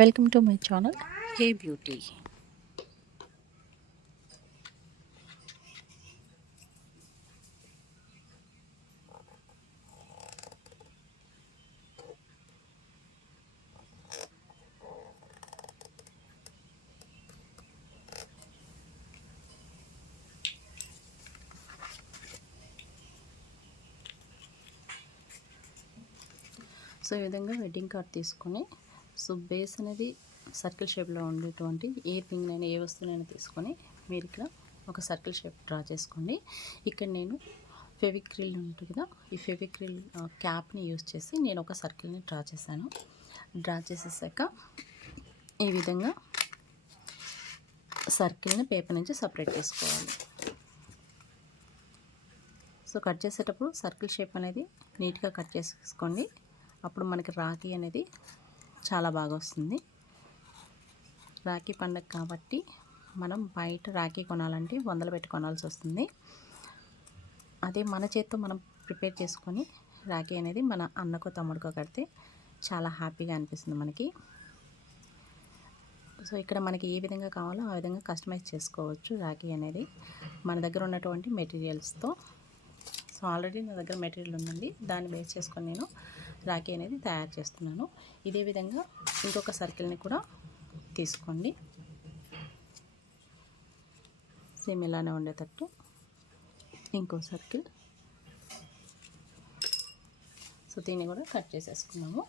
Welcome to my channel hey beauty. So ఈ విధంగా wedding card తీసుకొని బేస్ అనేది సర్కిల్ షేప్లో ఉండేటువంటి ఏ థింగ్నైనా ఏ వస్తువునైనా తీసుకొని మీరు ఇక్కడ ఒక సర్కిల్ షేప్ డ్రా చేసుకోండి. ఇక్కడ నేను ఫెవిక్రిల్ ఉంటుంది కదా, ఈ ఫెవిక్రిల్ క్యాప్ని యూజ్ చేసి నేను ఒక సర్కిల్ని డ్రా చేశాను. డ్రా చేసేసాక ఈ విధంగా సర్కిల్ని పేపర్ నుంచి సపరేట్ చేసుకోవాలి. సో కట్ చేసేటప్పుడు సర్కిల్ షేప్ అనేది నీట్గా కట్ చేసుకోండి. అప్పుడు మనకి రాఖీ అనేది చాలా బాగా వస్తుంది. రాఖీ పండగ కాబట్టి మనం బయట రాఖీ కొనాలంటే వందలు పెట్టి కొనాల్సి వస్తుంది. అదే మన చేత్తో మనం ప్రిపేర్ చేసుకొని రాఖీ అనేది మన అన్నకో తమ్ముడికో కడితే చాలా హ్యాపీగా అనిపిస్తుంది మనకి. సో ఇక్కడ మనకి ఏ విధంగా కావాలో ఆ విధంగా కస్టమైజ్ చేసుకోవచ్చు రాఖీ అనేది మన దగ్గర ఉన్నటువంటి మెటీరియల్స్తో. సో ఆల్రెడీ నా దగ్గర మెటీరియల్ ఉందండి, దాన్ని బేస్ చేసుకొని నేను రాఖీ అనేది తయారు చేస్తున్నాను. ఇదే విధంగా ఇంకొక సర్కిల్ని కూడా తీసుకోండి, సేమ్ ఇలానే ఉండేటట్టు ఇంకో సర్కిల్. సో దీన్ని కూడా కట్ చేసేసుకున్నాము.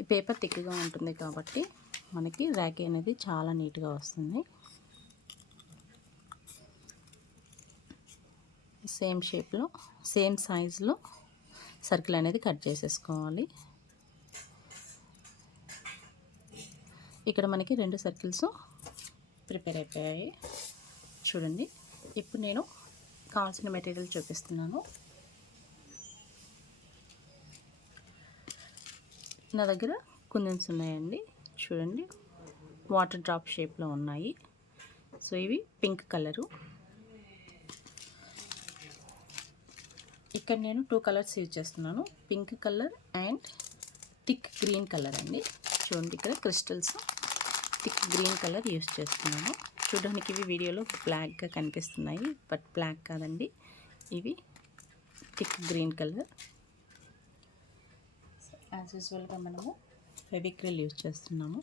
ఈ పేపర్ థిక్గా ఉంటుంది కాబట్టి మనకి రాఖీ అనేది చాలా నీట్గా వస్తుంది. సేమ్ షేప్లో సేమ్ సైజులో సర్కిల్ అనేది కట్ చేసేసుకోవాలి. ఇక్కడ మనకి 2 సర్కిల్స్ ప్రిపేర్ అయిపోయాయి చూడండి. ఇప్పుడు నేను కావాల్సిన మెటీరియల్ చూపిస్తున్నాను. నా దగ్గర కుందన్స్ ఉన్నాయండి, చూడండి వాటర్ డ్రాప్ షేప్లో ఉన్నాయి. సో ఇవి పింక్ కలరు. ఇక్కడ నేను 2 కలర్స్ యూజ్ చేస్తున్నాను, pink colour and thick green colour అండి. చూడండి ఇక్కడ crystals thick green colour use చేస్తున్నాను. చూడడానికి ఇవి వీడియోలో బ్లాక్గా కనిపిస్తున్నాయి, బట్ బ్లాక్ కాదండి, ఇవి థిక్ గ్రీన్ కలర్. యాజ్ యూజువల్గా మనము ఫెవిక్రిల్ యూజ్ చేస్తున్నాము.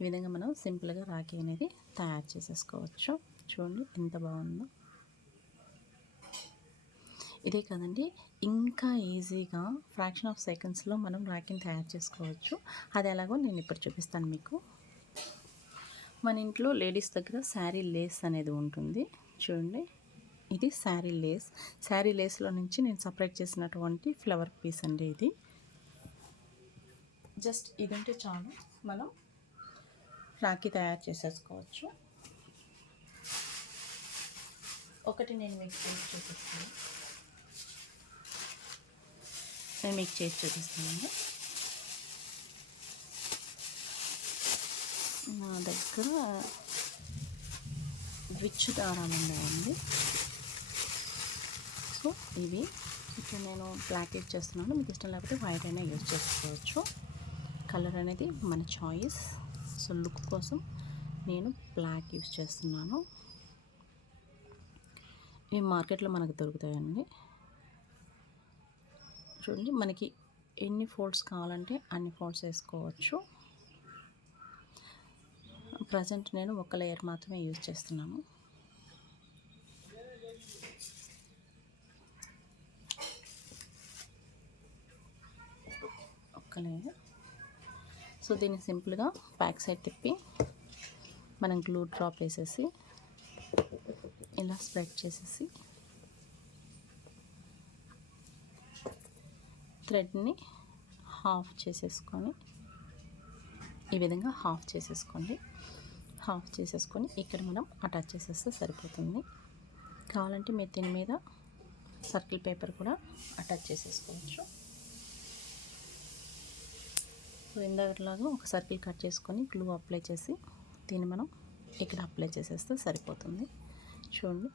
ఈ విధంగా మనం సింపుల్గా రాఖీ అనేది తయారు చేసేసుకోవచ్చు. చూడండి ఎంత బాగుందో. ఇదే కదండి, ఇంకా ఈజీగా ఫ్రాక్షన్ ఆఫ్ సెకండ్స్లో మనం రాఖీని తయారు చేసుకోవచ్చు. అది ఎలాగో నేను ఇప్పుడు చూపిస్తాను మీకు. మన ఇంట్లో లేడీస్ దగ్గర శారీ లేస్ అనేది ఉంటుంది చూడండి. ఇది శారీ లేస్. శారీ లేస్లో నుంచి నేను సపరేట్ చేసినటువంటి ఫ్లవర్ పీస్ అండి ఇది. జస్ట్ ఇది ఉంటే చాలు, మనం రాఖీ తయారు చేసేసుకోవచ్చు. ఒకటి నేను మీకు చేసి చూపిస్తాను, నా దగ్గర విచ్చు దారాలు ఉన్నాయండి. సో ఇవి ఇప్పుడు నేను బ్లాక్ యూజ్ చేస్తున్నాను, మీకు ఇష్టం లేకపోతే వైట్ అయినా యూజ్ చేసుకోవచ్చు. కలర్ అనేది మన చాయిస్. సో లుక్ కోసం నేను బ్లాక్ యూజ్ చేస్తున్నాను. ఇవి మార్కెట్లో మనకు దొరుకుతాయండి. చూడండి మనకి ఎన్ని ఫోల్డ్స్ కావాలంటే అన్ని ఫోల్డ్స్ వేసుకోవచ్చు. ప్రజెంట్ నేను ఒక లేయర్ మాత్రమే యూజ్ చేస్తున్నాను. ఒక్క లేయర్. సో దీన్ని సింపుల్గా బ్యాక్ సైడ్ తిప్పి మనం గ్లూ డ్రాప్ వేసేసి ఇలా స్ప్రెడ్ చేసేసి థ్రెడ్ని హాఫ్ చేసేసుకొని ఈ విధంగా హాఫ్ చేసేసుకోండి. హాఫ్ చేసేసుకొని ఇక్కడ మనం అటాచ్ చేసేస్తే సరిపోతుంది. కావాలంటే మీరు దీని మీద సర్కిల్ పేపర్ కూడా అటాచ్ చేసేసుకోవచ్చు. సో ఇందాకలాగా ఒక సర్కిల్ కట్ చేసుకొని గ్లూ అప్లై చేసి దీన్ని మనం ఇక్కడ అప్లై చేసేస్తే సరిపోతుంది. చూడండి,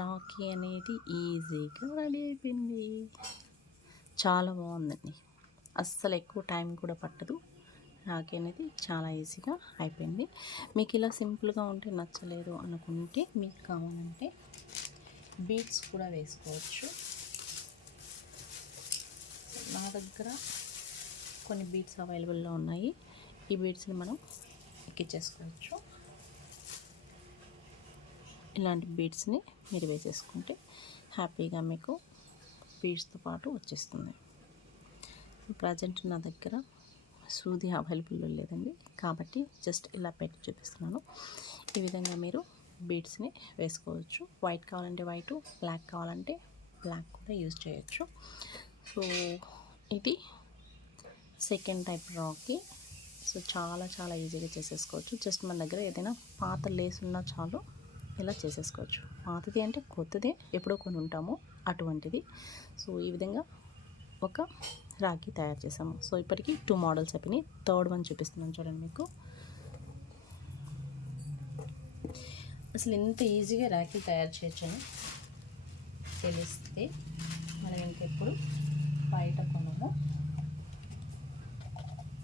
రాఖీ అనేది ఈజీగా రెడీ అయిపోయింది. చాలా బాగుందండి. అస్సలు ఎక్కువ టైం కూడా పట్టదు. రాఖీ అనేది చాలా ఈజీగా అయిపోయింది. మీకు ఇలా సింపుల్గా ఉంటే నచ్చలేదు అనుకుంటే మీకు కావాలంటే బీడ్స్ కూడా వేసుకోవచ్చు. నా దగ్గర కొన్ని బీడ్స్ అవైలబుల్లో ఉన్నాయి. ఈ బీడ్స్ని మనం ఎక్కించేసుకోవచ్చు. ఇలాంటి బీడ్స్ని మీరు వేసేసుకుంటే హ్యాపీగా మీకు బీడ్స్తో పాటు వచ్చేస్తుంది. ప్రజెంట్ నా దగ్గర సూది అవైలబుల్లో లేదండి, కాబట్టి జస్ట్ ఇలా పెట్టి చూపిస్తున్నాను. ఈ విధంగా మీరు బీడ్స్ని వేసుకోవచ్చు. వైట్ కావాలంటే వైట్, బ్లాక్ కావాలంటే బ్లాక్ కూడా యూజ్ చేయొచ్చు. సో ఇది సెకండ్ టైప్ రాఖీ. సో చాలా చాలా ఈజీగా చేసేసుకోవచ్చు. జస్ట్ మన దగ్గర ఏదైనా పాత లేస్ ఉన్నా చాలు, ఇలా చేసేసుకోవచ్చు. పాతది అంటే కొత్తదే ఎప్పుడో కొని ఉంటాము, అటువంటిది. సో ఈ విధంగా ఒక రాఖీ తయారు చేసాము. సో ఇప్పటికీ 2 మోడల్స్ అయిపోయినాయి. థర్డ్ వన్ చూపిస్తున్నాను చూడండి. మీకు అసలు ఇంత ఈజీగా రాఖీ తయారు చేయొచ్చని తెలిస్తే మనం ఇంకెప్పుడు బయట కొనము.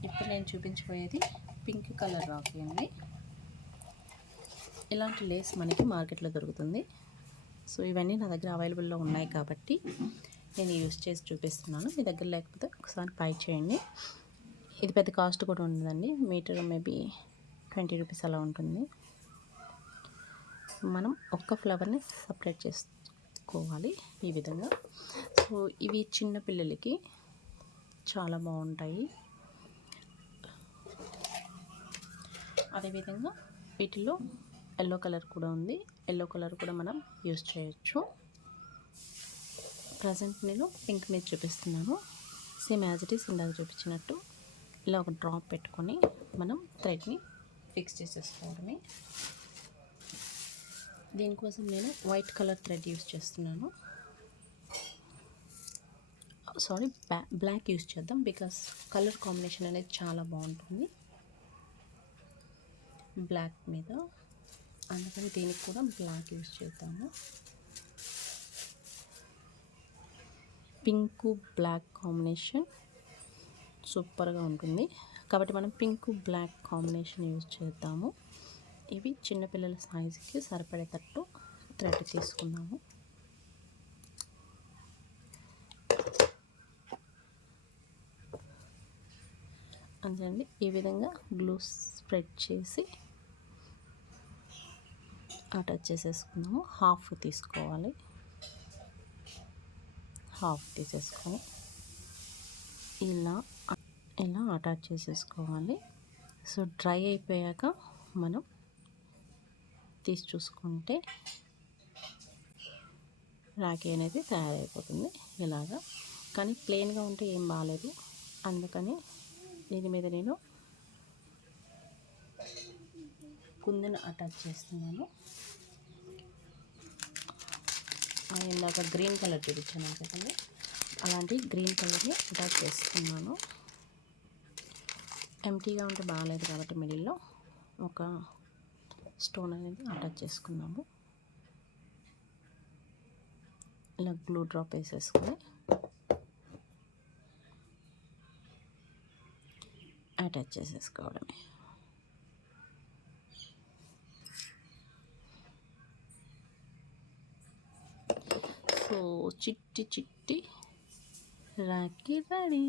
ఇప్పుడు నేను చూపించబోయేది పింక్ కలర్ రాఖీ అండి. ఇలాంటి లేస్ మనకి మార్కెట్లో దొరుకుతుంది. సో ఇవన్నీ నా దగ్గర అవైలబుల్లో ఉన్నాయి కాబట్టి నేను యూస్ చేసి చూపిస్తున్నాను. మీ దగ్గర లేకపోతే ఒకసారి ట్రై చేయండి. ఇది పెద్ద కాస్ట్ కూడా ఉండదండి. మీటర్ మేబీ 20 రూపీస్ అలా ఉంటుంది. మనం ఒక్క ఫ్లవర్ని సపరేట్ చేసుకోవాలి ఈ విధంగా. సో ఇవి చిన్న పిల్లలకి చాలా బాగుంటాయి. అదేవిధంగా వీటిలో ఎల్లో కలర్ కూడా ఉంది. ఎల్లో కలర్ కూడా మనం యూస్ చేయొచ్చు. ప్రజెంట్ నేను పింక్ మీద చూపిస్తున్నాను. సేమ్ యాజ్ ఇట్ ఈస్ ఇందాక చూపించినట్టు ఇలా ఒక డ్రాప్ పెట్టుకొని మనం థ్రెడ్ని ఫిక్స్ చేసేసుకోవడమే. దీనికోసం నేను వైట్ కలర్ థ్రెడ్ యూస్ చేస్తున్నాను. సారీ, బ్లాక్ యూస్ చేద్దాం, బికాస్ కలర్ కాంబినేషన్ అనేది చాలా బాగుంటుంది బ్లాక్ మీద. అందుకని దీనికి కూడా బ్లాక్ యూస్ చేద్దాము. పింక్ బ్లాక్ కాంబినేషన్ సూపర్గా ఉంటుంది కాబట్టి మనం పింక్ బ్లాక్ కాంబినేషన్ యూజ్ చేద్దాము. ఇవి చిన్నపిల్లల సైజుకి సరిపడేటట్టు థ్రెడ్ తీసుకున్నాము. అంతేండి, ఈ విధంగా గ్లూ స్ప్రెడ్ చేసి అటాచ్ చేసేసుకున్నాము. హాఫ్ తీసుకోవాలి. హాఫ్ తీసేసుకొని ఇలా అటాచ్ చేసేసుకోవాలి. సో డ్రై అయిపోయాక మనం తీసి చూసుకుంటే రాఖీ అనేది తయారైపోతుంది ఇలాగా. కానీ ప్లెయిన్గా ఉంటే ఏం బాగాలేదు, అందుకని దీని మీద నేను కుందను అటాచ్ చేస్తున్నాను. ఇందాక గ్రీన్ కలర్ చూపించాను కదండి, అలాంటి గ్రీన్ కలర్ని అటాచ్ చేస్తున్నాను. ఎంటీగా ఉంటే బాగాలేదు కాబట్టి మిడిల్లో ఒక స్టోన్ అనేది అటాచ్ చేసుకున్నాము. ఇలా గ్లూ డ్రాప్ వేసేసుకొని అటాచ్ చేసేసుకోవడమే. సో చిట్టి చిట్టి రాఖీ రెడీ.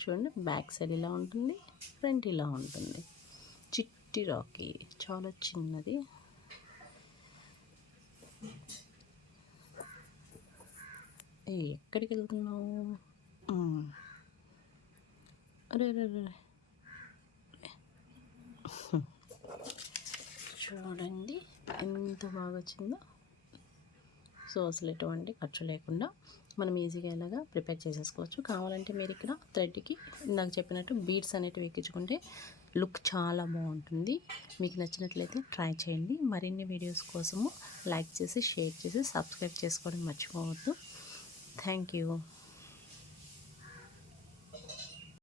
చూడండి, బ్యాక్ సైడ్ ఇలా ఉంటుంది, ఫ్రంట్ ఇలా ఉంటుంది. చిట్టి రాఖీ చాలా చిన్నది. ఎక్కడికి వెళ్తున్నావు? అరే చూడండి, ఎంత బాగా వచ్చిందో. సో అసలు ఎటువంటి ఖర్చు లేకుండా మనం ఈజీగా ఇలాగా ప్రిపేర్ చేసేసుకోవచ్చు. కావాలంటే మీరు ఇక్కడ థ్రెడ్కి నాకు చెప్పినట్టు బీడ్స్ అనేటివి ఎక్కించుకుంటే లుక్ చాలా బాగుంటుంది. మీకు నచ్చినట్లయితే ట్రై చేయండి. మరిన్ని వీడియోస్ కోసము లైక్ చేసి, షేర్ చేసి, సబ్స్క్రైబ్ చేసుకోవడం మర్చిపోవద్దు. Thank you.